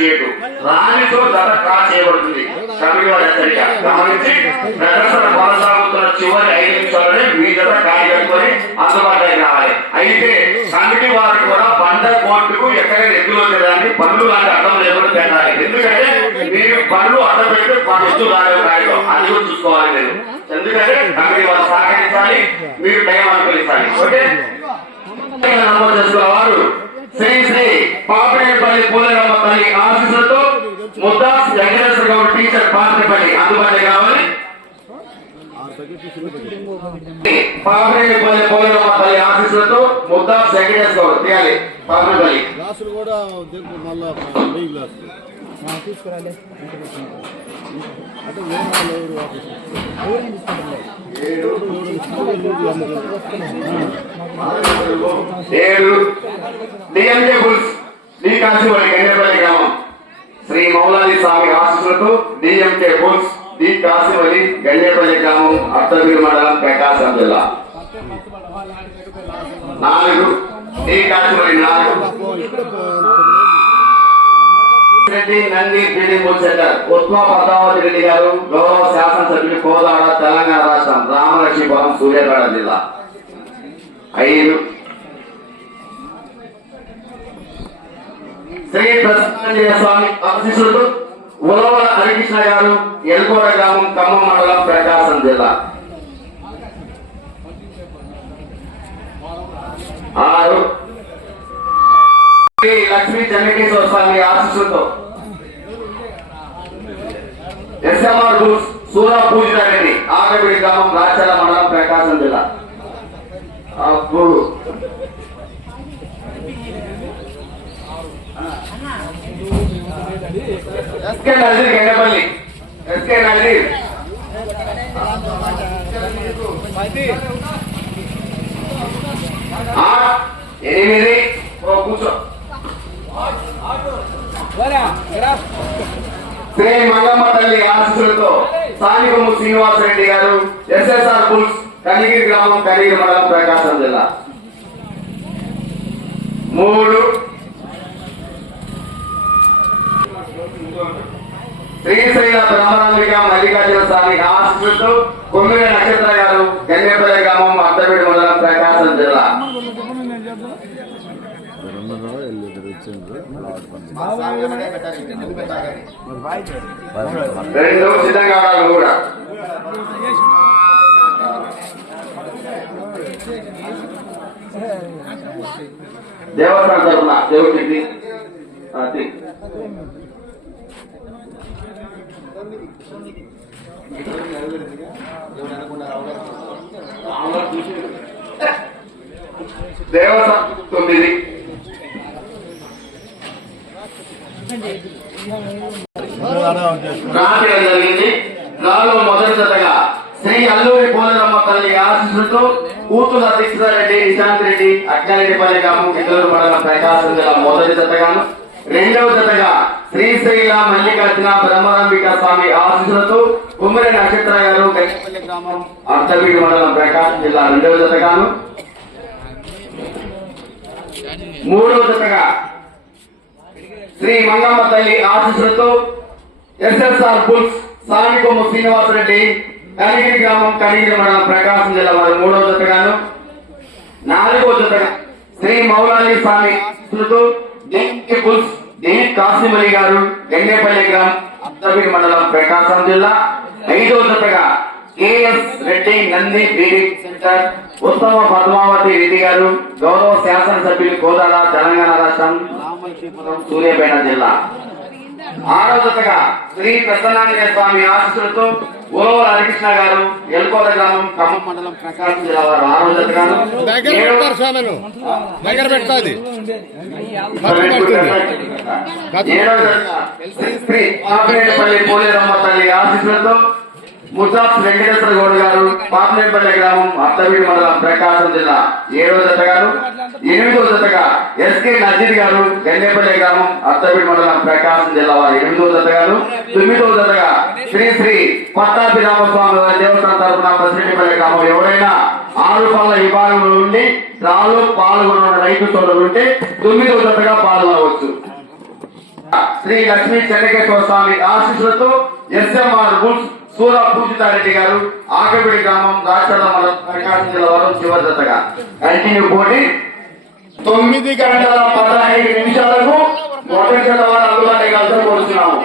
చేయదు రాణితో జత క్రాస్ చేయబడుతుంది కమిటీ గమనించి ప్రదర్శన కొనసాగుతున్న చివరి ఐదు నిమిషాలనే మీ జత కాయ అందుబాటులోకి రావాలి. అయితే కమిటీ వారు కూడా బండ కోర్టుకు ఎక్కడైనా ఎద్దులో తిరగాలని పనులు లాంటి అర్థం లేకుండా పెట్టాలి. ఎందుకంటే మీరు పనులు అర్థం పెట్టి పనులు రాలేవు రాయో అది కూడా చూసుకోవాలి నేను. ఎందుకంటే కమిటీ వారు సహకరించాలి మీరు టైం అనుకరించాలి ఓకే? నమోదు చేసుకున్న వారు? శ్రీ శ్రీ పాపినేపల్లి పూలరమ్మ తల్లి ఆశీస్సులతో ముద్దాస్ వెంకటేశ్వర గౌడ్ టీచర్ పాత్రపల్లి అందుబాటులో కావాలి. పాపినేపల్లి పూలరమ్మ తల్లి ఆశీస్సులతో ముద్దాస్ వెంకటేశ్వర గౌడ్ తీయాలి. పాత్రపల్లి గ్లాసులు కూడా మళ్ళీ తీసుకురాలే. అంటే ఎవరు ఆఫీస్ ఎవరైనా తీసుకుంటారు ఏడు గ్రామం. శ్రీ మౌలాలి స్వామి ఆశీస్సులతో DMK bulls D Kasivalli Gangapalli గ్రామం అత్తగిరి మండలం ప్రకాశం జిల్లా. నాలుగు. డి కాశీవల్లి నాలుగు. Reddy Nandi building bull centre ఉత్తమ పద్మావతి రెడ్డి గారు గౌరవ శాసనసభ్యులు కోదాడ తెలంగాణ రాష్ట్రం రామలక్ష్మీపురం సూర్యాపేట జిల్లా. ఐదు. శ్రీ ప్రసన్నాంజనేయ స్వామి ఆశీస్సులతో ఉలవల హరికృష్ణ గారు ఎల్కోట గ్రామం ఖమ్మం మండలం ప్రకాశం జిల్లా. ఆరు. లక్ష్మీ చెన్నకేశ్వర స్వామి ఆశీస్సులతో. ఎస్ఎంఆర్ గ్రూప్స్ సూరా పూజిత రెడ్డి ఆగబిడి గ్రామం రాచల మండలం ప్రకాశం జిల్లా. అప్పుడు ఎస్కే నజీర్ గంగపల్లి. ఎస్కే నజీర్. ఎనిమిది. కూర్చో. శ్రీ మంగమ్మ తల్లి ఆశీస్సులతో స్థానికము శ్రీనివాసరెడ్డి గారు ఎస్ఎస్ఆర్ పుల్స్ కలిగిరి గ్రామం కలిగిరి మండలం ప్రకాశం జిల్లా. మూడు. శ్రీశైల బ్రహ్మరాంబిక మల్లికార్జున స్వామి ఆశీస్సులతో కొమ్మిడి నక్షత్ర గారు గంగేపల్లి గ్రామం అత్తవీడు మండలం ప్రకాశం జిల్లా రెండున్నర వెళ్ళి వచ్చిండ్రు. దేవస్థానం తరఫున దేవుడికి దేవస్థానం తొమ్మిది. రాత్రి జరిగింది. నాలో మొదటి శ్రీ అల్లూరి పోలరమ్మ తల్లి ఆశీస్సులతో కూతురు అధ్యక్షురారెడ్డి నిశాంత్ రెడ్డి అక్కారెడ్డిపల్లి గ్రామం కిందూరు మండలం ప్రకాశం జిల్లా మొదటి జతగాను రెండవ జతగా శ్రీశైల మల్లికార్జున బ్రహ్మరాంబిక స్వామి ఆశీస్సులతో కుమ్మరి నక్షత్ర గారు గంగపల్లి గ్రామం అర్ధవీడి మండలం ప్రకాశం జిల్లా రెండవ జతగాను మూడవ జతగా శ్రీ మంగమ్మ తల్లి ఆశీస్సులతో ఎస్ఎస్ఆర్ బుల్స్ సానికొమ్మ శ్రీనివాసరెడ్డి కలిగిరి గ్రామం కలిగిరి మండలం ప్రకాశం జిల్లా వారి మూడవ జతగాను నాలుగో జతగా శ్రీ మౌలాలి స్వామి ఆశీస్సులతో డిఎంకే బుల్స్ దేని కాసిమలి గారు గంగేపల్లి గ్రామం అద్దబిడి మండలం ప్రకాశం జిల్లా ఐదో జతగా KS Reddy Nandi breeding centre ఉత్తమ పద్మావతి రెడ్డి గారు గౌరవ శాసనసభ్యులు కోదాడ తెలంగాణ రాష్ట్రం రామలక్ష్మీపురం సూర్యాపేట జిల్లా. ఆరో జతగా శ్రీ ప్రసన్నాంజనేయ స్వామి ఆశీస్సులతో ఓవర్ హరికృష్ణ గారు ఎల్కోట గ్రామం ఖమ్మం మండలం ప్రకాశం జిల్లా వారు ఆరో జతగాను దగ్గర పెట్టుకోది ఏడవ శ్రీ పోలేరమ్మ తల్లి ఆశీస్సులతో ముసాఫ్ వెంకటేశ్వర గౌడ్ గారు పాపినేపల్లి గ్రామం అత్తవీడి మండలం ప్రకాశం జిల్లా. ఏడవ జతగాను ఎనిమిదవ జతగా ఎస్కే నజీర్ గారు గంగేపల్లి గ్రామం అత్తవీడి మండలం ప్రకాశం జిల్లా వారు ఎనిమిదవ జతగాను తొమ్మిదవ జతగా శ్రీ శ్రీ పట్టాభిరామ స్వామి వారి దేవస్థానం తరఫున ప్రసిద్ధిపల్లి గ్రామం. ఎవరైనా ఆరు పనుల విభాగంలో ఉండి రాళ్ళు పాల్గొన్న రైతు సోదరులు ఉంటే తొమ్మిదవ జతగా పాల్గొనవచ్చు. శ్రీ లక్ష్మీ చెన్నకేశ్వర స్వామి ఆశీస్సులతో ఎస్ఎంఆర్ బుల్స్ సూర పూజితారెడ్డి గారు ఆకవిడి గ్రామం రాష్ట్ర ప్రకాశం జిల్లా వరం చివరిదత్తగా కంటిన్యూ పోటీ. తొమ్మిది గంటల పదహైదు నిమిషాలకు మొదటి జత వారు అందుబాటులో కోరుతున్నాము